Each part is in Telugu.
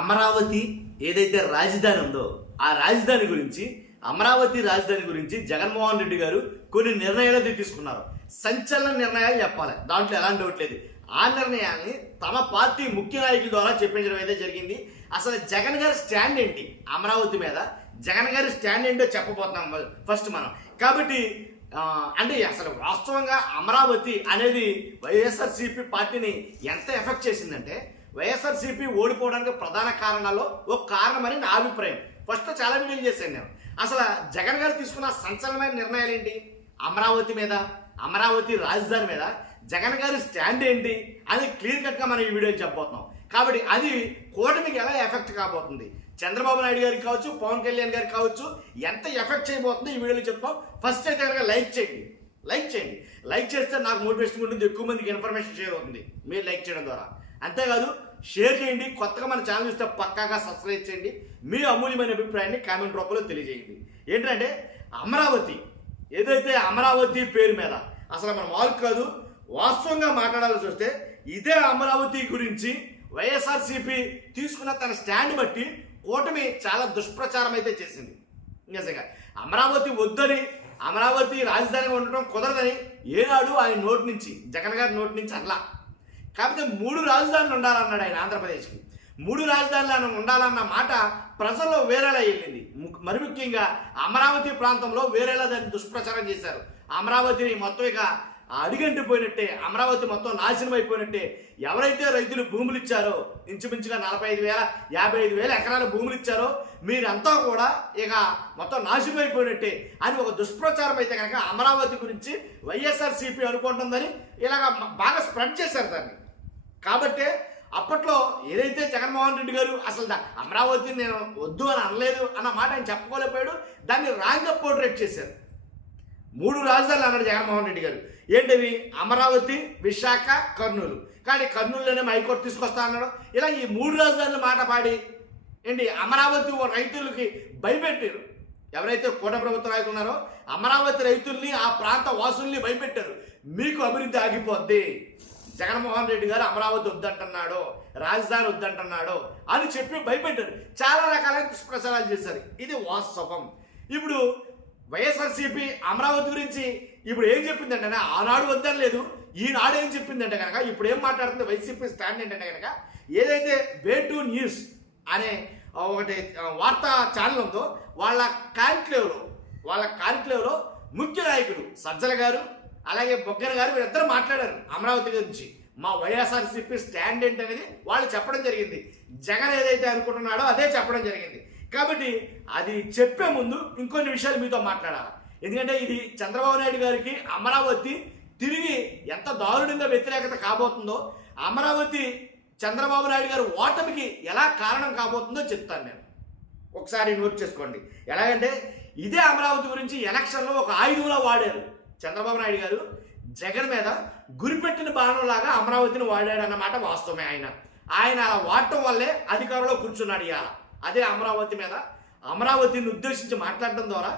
అమరావతి ఏదైతే రాజధాని ఉందో ఆ రాజధాని గురించి అమరావతి రాజధాని గురించి జగన్మోహన్ రెడ్డి గారు కొన్ని నిర్ణయాలు తీసుకున్నారు. సంచలన నిర్ణయాలు చెప్పాలి, దాంట్లో ఎలాంటి డౌట్ లేదు. ఆ నిర్ణయాన్ని తమ పార్టీ ముఖ్య నాయకుల ద్వారా చెప్పించడం అయితే జరిగింది. అసలు జగన్ గారి స్టాండ్ ఏంటి అమరావతి మీద, జగన్ గారి స్టాండ్ ఏంటో చెప్పబోతున్నాం ఫస్ట్ మనం. కాబట్టి అంటే అసలు వాస్తవంగా అమరావతి అనేది వైఎస్ఆర్సీపీ పార్టీని ఎంత ఎఫెక్ట్ చేసిందంటే, వైఎస్ఆర్సీపీ ఓడిపోవడానికి ప్రధాన కారణాల్లో ఒక కారణమని నా అభిప్రాయం. ఫస్ట్ చాలా వీడియోలు చేశాను నేను. అసలు జగన్ గారు తీసుకున్న సంచలనమైన నిర్ణయాలు ఏంటి అమరావతి మీద, అమరావతి రాజధాని మీద జగన్ గారి స్టాండ్ ఏంటి అని క్లియర్ కట్గా మనం ఈ వీడియో చెప్పబోతున్నాం. కాబట్టి అది కూటమికి ఎలా ఎఫెక్ట్ కాబోతుంది, చంద్రబాబు నాయుడు గారికి కావచ్చు, పవన్ కళ్యాణ్ గారికి కావచ్చు, ఎంత ఎఫెక్ట్ చేయబోతుందో ఈ వీడియోలో చెప్తాం. ఫస్ట్ అయితే కనుక లైక్ చేయండి. లైక్ చేస్తే నాకు మోటివేషన్ ఉంటుంది, ఎక్కువ మందికి ఇన్ఫర్మేషన్ షేర్ అవుతుంది మీరు లైక్ చేయడం ద్వారా. అంతేకాదు షేర్ చేయండి, కొత్తగా మన ఛానల్ చూస్తే పక్కాగా సబ్స్క్రైబ్ చేయండి, మీ అమూల్యమైన అభిప్రాయాన్ని కామెంట్ రూపంలో తెలియజేయండి. ఏంటంటే అమరావతి ఏదైతే అమరావతి పేరు మీద అసలు మనం మాల్ కాదు, వాస్తవంగా మాట్లాడాల్సి వస్తే ఇదే అమరావతి గురించి వైఎస్ఆర్సీపీ తీసుకున్న తన స్టాండ్ బట్టి కూటమి చాలా దుష్ప్రచారం అయితే చేసింది. నిజంగా అమరావతి వద్దని, అమరావతి రాజధానిగా ఉండటం కుదరదని ఏనాడు ఆయన నోటి నుంచి, జగన్ గారి నోటి నుంచి అట్లా. కాకపోతే 3 రాజధానులు ఉండాలన్నాడు ఆయన ఆంధ్రప్రదేశ్కి. 3 రాజధానులు ఉండాలన్న మాట ప్రజల్లో వేరేలా వెళ్ళింది. మరి ముఖ్యంగా అమరావతి ప్రాంతంలో వేరేలా దాన్ని దుష్ప్రచారం చేశారు. అమరావతిని మొత్తం ఇక అడిగంటిపోయినట్టే, అమరావతి మొత్తం నాశనం అయిపోయినట్టే. ఎవరైతే రైతులు భూములు ఇచ్చారో, ఇంచుమించుగా 45,000 55,000 ఎకరాల భూములు ఇచ్చారో మీరంతా కూడా ఇక మొత్తం నాశనం అయిపోయినట్టే అని ఒక దుష్ప్రచారం అయితే కనుక అమరావతి గురించి వైఎస్ఆర్సీపీ అనుకుంటుందని ఇలాగ బాగా స్ప్రెడ్ చేశారు దాన్ని. కాబట్టి అప్పట్లో ఏదైతే జగన్మోహన్ రెడ్డి గారు అసలు అమరావతిని నేను వద్దు అని అనలేదు అన్న మాట ఆయన చెప్పుకోలేకపోయాడు, దాన్ని రాంగ్గా పోర్ట్రేట్ చేశారు. 3 రాజధానులు అన్నాడు జగన్మోహన్ రెడ్డి గారు. ఏంటివి? అమరావతి, విశాఖ, కర్నూలు. కానీ కర్నూలులోనే హైకోర్టు తీసుకొస్తా అన్నాడు. ఇలా ఈ 3 రాజధానుల మాట పాడి ఏంటి అమరావతి రైతులకి భయపెట్టారు. ఎవరైతే కోట ప్రభుత్వ నాయకులు ఉన్నారో అమరావతి రైతుల్ని, ఆ ప్రాంత వాసుల్ని భయపెట్టారు. మీకు అభివృద్ధి ఆగిపోద్ది, జగన్మోహన్ రెడ్డి గారు అమరావతి వద్దంటున్నాడు, రాజధాని వద్దంటున్నాడు అని చెప్పి భయపెట్టారు. చాలా రకాలైన దుష్ప్రచారాలు చేశారు. ఇది వాస్తవం. ఇప్పుడు వైఎస్ఆర్సీపీ అమరావతి గురించి ఇప్పుడు ఏం చెప్పిందంటే, ఆనాడు వద్దని లేదు, ఈనాడు ఏం చెప్పిందంటే కనుక ఇప్పుడు ఏం మాట్లాడుతుంది వైసీపీ స్టాండ్ ఏంటంటే కనుక, ఏదైతే వే టు న్యూస్ అనే ఒకటి వార్తా ఛానల్ ఉందో వాళ్ళ కాన్క్లేవ్లో ముఖ్య నాయకుడు సజ్జల గారు అలాగే బొగ్గన గారు వీళ్ళిద్దరూ మాట్లాడారు అమరావతి గురించి. మా వైఎస్ఆర్సీపీ స్టాండ్ ఏంటనేది వాళ్ళు చెప్పడం జరిగింది. జగన్ ఏదైతే అనుకుంటున్నాడో అదే చెప్పడం జరిగింది. కాబట్టి అది చెప్పే ముందు ఇంకొన్ని విషయాలు మీతో మాట్లాడాలి. ఎందుకంటే ఇది చంద్రబాబు నాయుడు గారికి అమరావతి తిరిగి ఎంత దారుణంగా వ్యతిరేకత కాబోతుందో, అమరావతి చంద్రబాబు నాయుడు గారు ఓటమికి ఎలా కారణం కాబోతుందో చెప్తాను నేను. ఒకసారి నోట్ చేసుకోండి. ఎలాగంటే ఇదే అమరావతి గురించి ఎలక్షన్లో ఒక ఆయుధంలో వాడారు చంద్రబాబు నాయుడు గారు. జగన్ మీద గురిపెట్టిన బాణంలాగా అమరావతిని వాడాడు అన్నమాట వాస్తవమే. ఆయన అలా వాడటం వల్లే అధికారంలో కూర్చున్నాడు ఇవాళ. అదే అమరావతి మీద, అమరావతిని ఉద్దేశించి మాట్లాడటం ద్వారా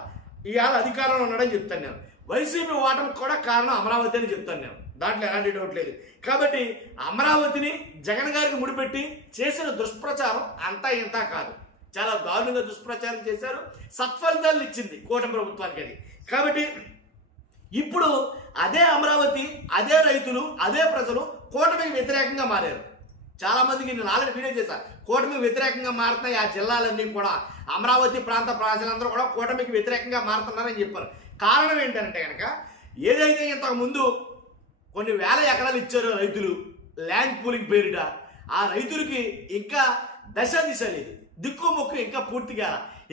ఇవాళ అధికారంలో ఉన్నాడని చెప్తాను నేను. వైసీపీ ఓటమికి కూడా కారణం అమరావతి అని చెప్తాను నేను, దాంట్లో ఎలాంటి డౌట్ లేదు. కాబట్టి అమరావతిని జగన్ గారికి ముడిపెట్టి చేసిన దుష్ప్రచారం అంతా ఇంతా కాదు, చాలా దారుణంగా దుష్ప్రచారం చేశారు. సత్ఫలితాలు ఇచ్చింది కూటమి ప్రభుత్వానికి అది. కాబట్టి ఇప్పుడు అదే అమరావతి, అదే రైతులు, అదే ప్రజలు కూటమికి వ్యతిరేకంగా మారారు. చాలా మందికి నేను ఆల్రెడీ వీడియో చేశాను, కూటమికి వ్యతిరేకంగా మారుతున్నాయి ఆ జిల్లాలన్నీ కూడా, అమరావతి ప్రాంత ప్రజలందరూ కూడా కూటమికి వ్యతిరేకంగా మారుతున్నారని చెప్పారు. కారణం ఏంటంటే కనుక, ఏదైతే ఇంతకుముందు కొన్ని వేల ఎకరాలు ఇచ్చారో రైతులు ల్యాండ్ పూలింగ్ పేరిట, ఆ రైతులకి ఇంకా దశ దిశ లేదు, దిక్కు మొక్కు ఇంకా పూర్తిగా,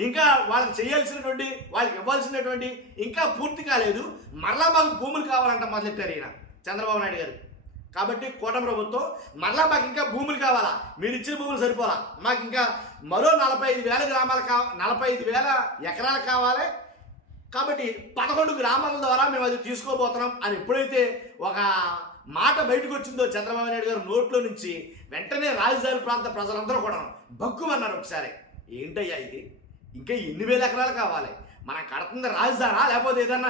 ఇంకా వాళ్ళకి చేయాల్సినటువంటి, వాళ్ళకి ఇవ్వాల్సినటువంటి ఇంకా పూర్తి కాలేదు. మరలా మాకు భూములు కావాలంట మొదలెట్టారు ఈయన చంద్రబాబు నాయుడు గారు. కాబట్టి కూటమి ప్రభుత్వం మరలా మాకు ఇంకా భూములు కావాలా, మీరు ఇచ్చిన భూములు సరిపోలా, మాకు ఇంకా మరో 45,000 గ్రామాలు 45,000 ఎకరాలు కావాలి. కాబట్టి 11 గ్రామాల ద్వారా మేము అది తీసుకోబోతున్నాం అని ఎప్పుడైతే ఒక మాట బయటకు వచ్చిందో చంద్రబాబు నాయుడు గారు నోట్లో నుంచి, వెంటనే రాజధాని ప్రాంత ప్రజలందరూ కూడా బగ్గుమన్నారు ఒకసారి. ఏంటయ్యా ఇది, ఇంకా ఎన్ని వేల ఎకరాలు కావాలి, మనం కడుతుంది రాజధానా లేకపోతే ఏదన్నా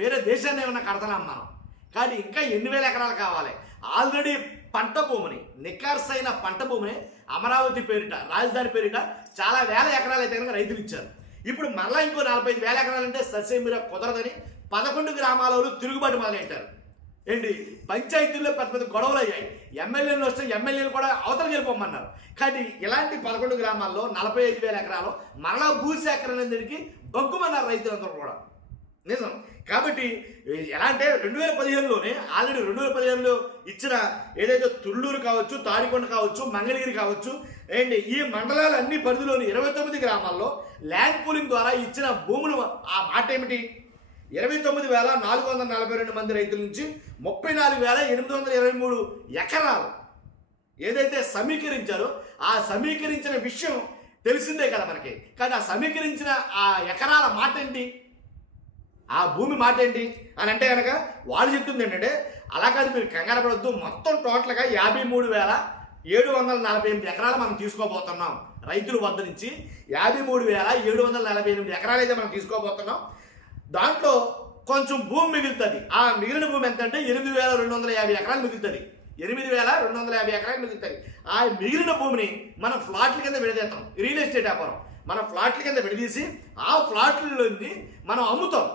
వేరే దేశాన్ని ఏమన్నా కడతాం మనం, కానీ ఇంకా ఎన్ని వేల ఎకరాలు కావాలి, ఆల్రెడీ పంట భూమిని, నికార్సైన పంట భూమిని అమరావతి పేరిట, రాజధాని పేరిట చాలా వేల ఎకరాలు అయితే కనుక రైతులు ఇచ్చారు. ఇప్పుడు మరలా ఇంకో 45,000 ఎకరాలంటే సస్యమీర కుదరదని 11 గ్రామాలలో తిరుగుబాటు మొదలెట్టారు. ఏంటి, పంచాయతీల్లో పెద్ద పెద్ద గొడవలు అయ్యాయి. ఎమ్మెల్యేలు వస్తే ఎమ్మెల్యేలు కూడా అవతల వెళ్ళిపోమన్నారు. కానీ ఇలాంటి 11 గ్రామాల్లో 45,000 ఎకరాలు మరలా భూసేకరణ దగ్గరికి బొగ్గుమన్నారు రైతులందరూ కూడా. నిజం. కాబట్టి ఎలా అంటే 2015లోనే ఆల్రెడీ 2015లో ఇచ్చిన ఏదైతే తుళ్ళూరు కావచ్చు, తాడికొండ కావచ్చు, మంగళగిరి కావచ్చు, ఏంటి ఈ మండలాలన్నీ పరిధిలోని 29 గ్రామాల్లో ల్యాండ్ పూలింగ్ ద్వారా ఇచ్చిన భూములు ఆ మాట ఏమిటి, 29,442 మంది రైతుల నుంచి 34,823 ఎకరాలు ఏదైతే సమీకరించారో ఆ సమీకరించిన విషయం తెలిసిందే కదా మనకి. కానీ ఆ సమీకరించిన ఆ ఎకరాల మాట ఏంటి, ఆ భూమి మాట ఏంటి అని అంటే కనుక వాళ్ళు చెప్తుంది ఏంటంటే, అలా కాదు మీరు కంగారు పడద్దు, మొత్తం టోటల్గా 53,748 ఎకరాలు మనం తీసుకోబోతున్నాం. రైతుల వద్ద నుంచి 53,748 ఎకరాలు అయితే మనం తీసుకోబోతున్నాం. దాంట్లో కొంచెం భూమి మిగులుతుంది. ఆ మిగిలిన భూమి ఎంత అంటే 8,250 ఎకరాలు మిగులుతుంది. 8,250 ఎకరాలు మిగులుతుంది. ఆ మిగిలిన భూమిని మనం ఫ్లాట్ల కింద విడదీస్తాం. రియల్ ఎస్టేట్ వ్యాపారం మనం ఫ్లాట్ల కింద విడదీసి ఆ ఫ్లాట్లలోని మనం అమ్ముతాం.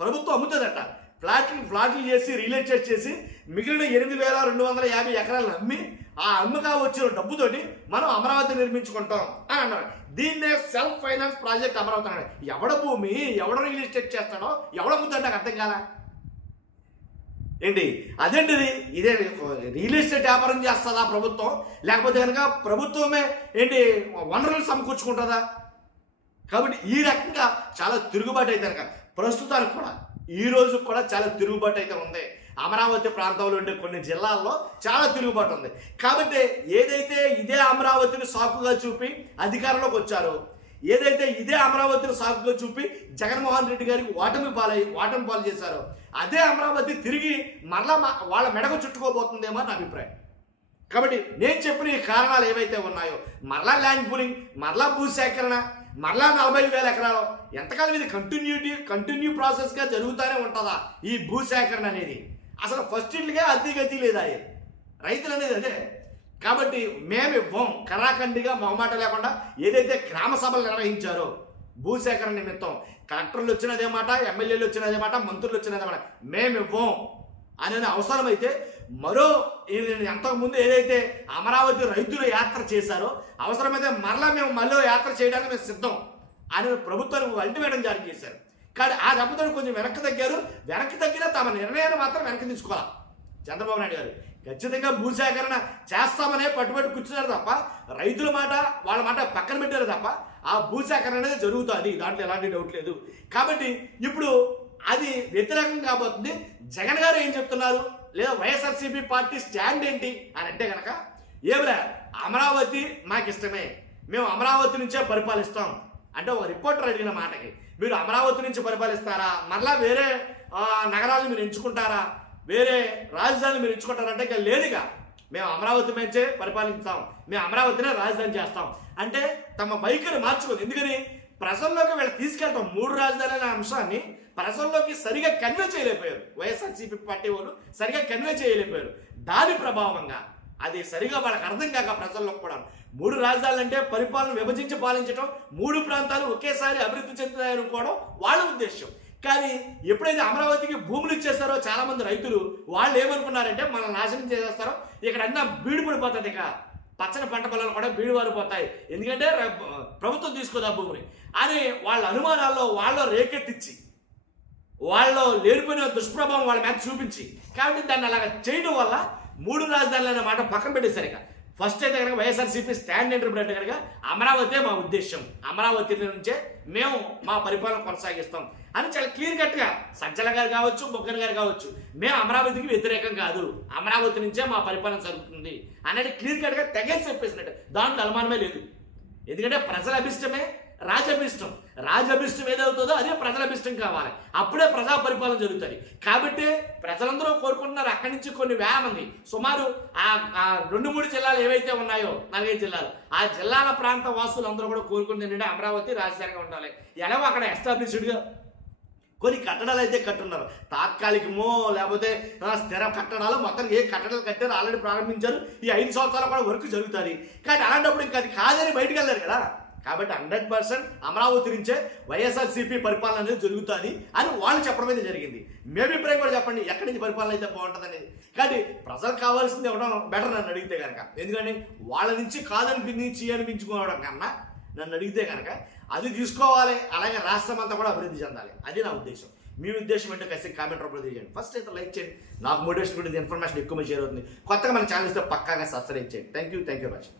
ప్రభుత్వం అమ్ముతుందట. ఫ్లాట్లు చేసి రియల్ ఎస్టేట్ చేసి మిగిలిన 8,250 ఎకరాలను అమ్మి ఆ అమ్మగా వచ్చిన డబ్బుతోటి మనం అమరావతి నిర్మించుకుంటాం అని అన్నారు. దీన్నే సెల్ఫ్ ఫైనాన్స్ ప్రాజెక్ట్ అమరావతి అన్నాడు. ఎవడ భూమి ఎవడ రియల్ ఎస్టేట్ చేస్తాడో ఎవడ అమ్ముతాడు నాకు అర్థం కాలా ఏంటి. అదేంటిది, ఇదే రియల్ ఎస్టేట్ వ్యాపారం చేస్తుందా ప్రభుత్వం, లేకపోతే కనుక ప్రభుత్వమే ఏంటి వనరులు సమకూర్చుకుంటుందా? కాబట్టి ఈ రకంగా చాలా తిరుగుబాటు అయితే కనుక ప్రస్తుతానికి కూడా ఈ రోజు కూడా చాలా తిరుగుబాటు అయితే ఉంది. అమరావతి ప్రాంతంలో ఉండే కొన్ని జిల్లాల్లో చాలా తిరుగుబాటు ఉంది. కాబట్టి ఏదైతే ఇదే అమరావతిని సాకుగా చూపి అధికారంలోకి వచ్చారో, ఏదైతే ఇదే అమరావతిని సాకుగా చూపి జగన్మోహన్ రెడ్డి గారికి ఓటమి పాలు చేశారో, అదే అమరావతి తిరిగి మరలా వాళ్ళ మెడకు చుట్టుకోబోతుందేమో నా అభిప్రాయం. కాబట్టి నేను చెప్పిన ఈ కారణాలు ఏవైతే ఉన్నాయో, మరలా ల్యాండ్ పూలింగ్, మరలా భూసేకరణ, మరలా 40,000 ఎకరాలు, ఎంతకాలం ఇది కంటిన్యూ ప్రాసెస్గా జరుగుతూనే ఉంటుందా ఈ భూసేకరణ అనేది? అసలు ఫస్ట్ ఇట్లుగా అతిగతి లేదా రైతులు అనేది అదే. కాబట్టి మేము ఇవ్వం, కరాఖండిగా మొహమాట లేకుండా ఏదైతే గ్రామ సభలు నిర్వహించారో భూసేకరణ నిమిత్తం, కలెక్టర్లు వచ్చినదే మాట, ఎమ్మెల్యేలు వచ్చినదే మాట, మంత్రులు వచ్చినదే మాట, మేము ఇవ్వం అనేది అవసరమైతే మరో అంతకుముందు ఏదైతే అమరావతి రైతులు యాత్ర చేశారో అవసరమైతే మళ్ళీ యాత్ర చేయడానికి మేము సిద్ధం అని ప్రభుత్వానికి అల్టిమేటం జారీ చేశారు. కానీ ఆ దెబ్బతో కొంచెం వెనక్కి తగ్గినా తమ నిర్ణయాన్ని మాత్రం వెనక్కి తీసుకోవాలి చంద్రబాబు నాయుడు గారు. ఖచ్చితంగా భూసేకరణ చేస్తామనే పట్టుబట్టి కూర్చున్నారు తప్ప, రైతుల మాట వాళ్ళ మాట పక్కన పెట్టారు తప్ప ఆ భూసేకరణ అనేది జరుగుతుంది, దాంట్లో ఎలాంటి డౌట్ లేదు. కాబట్టి ఇప్పుడు అది వ్యతిరేకం కాబోతుంది. జగన్ గారు ఏం చెప్తున్నారు, లేదా వైఎస్ఆర్సీపీ పార్టీ స్టాండ్ ఏంటి అని అంటే కనుక, ఏమిరా అమరావతి మాకు ఇష్టమే, మేము అమరావతి నుంచే పరిపాలిస్తాం అంటే ఒక రిపోర్టర్ అడిగిన మాటకి మీరు అమరావతి నుంచి పరిపాలిస్తారా, మరలా వేరే నగరాలను మీరు ఎంచుకుంటారా, వేరే రాజధాని మీరు ఎంచుకుంటారంటే ఇంకా లేదుగా, మేము అమరావతి నుంచే పరిపాలిస్తాం, మేము అమరావతినే రాజధాని చేస్తాం అంటే తమ వైఖరి మార్చుకుంది. ఎందుకని ప్రజల్లోకి వీళ్ళు తీసుకెళ్తాం 3 రాజధానులు అనే అంశాన్ని ప్రజల్లోకి సరిగా కన్వే చేయలేకపోయారు. వైఎస్ఆర్సీపీ పార్టీ వాళ్ళు సరిగా కన్వే చేయలేకపోయారు. దాని ప్రభావంగా అది సరిగా వాళ్ళకి అర్థం కాక ప్రజల్లో కూడా 3 రాజధానులు అంటే పరిపాలన విభజించి పాలించడం, 3 ప్రాంతాలు ఒకేసారి అభివృద్ధి చెందుతాయనుకోవడం వాళ్ళ ఉద్దేశం. కానీ ఎప్పుడైతే అమరావతికి భూములు ఇచ్చేస్తారో చాలా మంది రైతులు వాళ్ళు ఏమనుకున్నారంటే మనం నాశనం చేసేస్తారో, ఇక్కడ అన్నా బీడు పడిపోతుంది, ఇక పచ్చని పంట పొలాలు కూడా బీడు వారిపోతాయి, ఎందుకంటే ప్రభుత్వం తీసుకోదా భూమిని అని వాళ్ళ అనుమానాల్లో వాళ్ళు రేకెత్తించి వాళ్ళు లేనిపోయిన దుష్ప్రభావం వాళ్ళ మీద చూపించి, కాబట్టి దాన్ని అలాగ చేయడం వల్ల 3 రాజధానులు అనే మాట పక్కన పెట్టేసరిగా ఫస్ట్ అయితే కనుక వైఎస్ఆర్సీపీ స్టాండ్ ఏంటంటే కనుక అమరావతి మా ఉద్దేశం, అమరావతి నుంచే మేము మా పరిపాలన కొనసాగిస్తాం అని చాలా క్లియర్ కట్గా సజ్జల గారు కావచ్చు, బొగ్గన గారు కావచ్చు, మేము అమరావతికి వ్యతిరేకం కాదు, అమరావతి నుంచే మా పరిపాలన జరుగుతుంది అనేది క్లియర్ కట్గా తెగేసి చెప్పేసినట్టు, దాంట్లో అనుమానమే లేదు. ఎందుకంటే ప్రజల అభిష్టమే రాజభిష్టం, రాజభిష్టం ఏదవుతుందో అదే ప్రజల అభిష్టం కావాలి, అప్పుడే ప్రజా పరిపాలన జరుగుతుంది. కాబట్టి ప్రజలందరూ కోరుకుంటున్నారు. అక్కడి నుంచి కొన్ని వేల మంది సుమారు ఆ 2-3 జిల్లాలు ఏవైతే ఉన్నాయో 4-5 జిల్లాలు, ఆ జిల్లాల ప్రాంత వాసులు అందరూ కూడా కోరుకుంటుంది ఏంటంటే అమరావతి రాజధానిగా ఉండాలి. ఎలాగో అక్కడ ఎస్టాబ్లిష్డ్గా కొన్ని కట్టడాలు అయితే కట్టున్నారు, తాత్కాలికమో లేకపోతే స్థిర కట్టడాలు, మొత్తం ఏ కట్టడాలు కట్టారు ఆల్రెడీ ప్రారంభించారు, ఈ 5 సంవత్సరాలు కూడా వర్క్ జరుగుతుంది. కానీ అలాంటప్పుడు ఇంకా అది కాదని బయటకు వెళ్ళారు కదా. కాబట్టి 100% అమరావతి నుంచే వైఎస్ఆర్సీపీ పరిపాలన అనేది జరుగుతుంది అని వాళ్ళు చెప్పడం అయితే జరిగింది. మీ అభిప్రాయం కూడా చెప్పండి, ఎక్కడి నుంచి పరిపాలన అయితే బాగుంటుంది అనేది. కానీ ప్రజలకు కావాల్సింది ఇవ్వడం బెటర్ నన్ను అడిగితే కనుక. ఎందుకంటే వాళ్ళ నుంచి కాదనిపించి అనిపించుకోవడం కన్నా నన్ను అడిగితే కనుక అది తీసుకోవాలి, అలాగే రాష్ట్రం అంతా కూడా అభివృద్ధి చెందాలి. అది నా ఉద్దేశం. మీ ఉద్దేశం ఏంటో ఖచ్చితంగా కామెంట్ రూపంలో తెలియజేయండి. ఫస్ట్ అయితే లైక్ చేయండి, నాకు మోటివేషన్ ఉంటుంది, ఇన్ఫర్మేషన్ ఎక్కువ షేర్ అవుతుంది. కొత్తగా మన ఛానల్ ఇస్తే పక్కాగా సబ్స్క్రైబ్ చేయండి. Thank you much.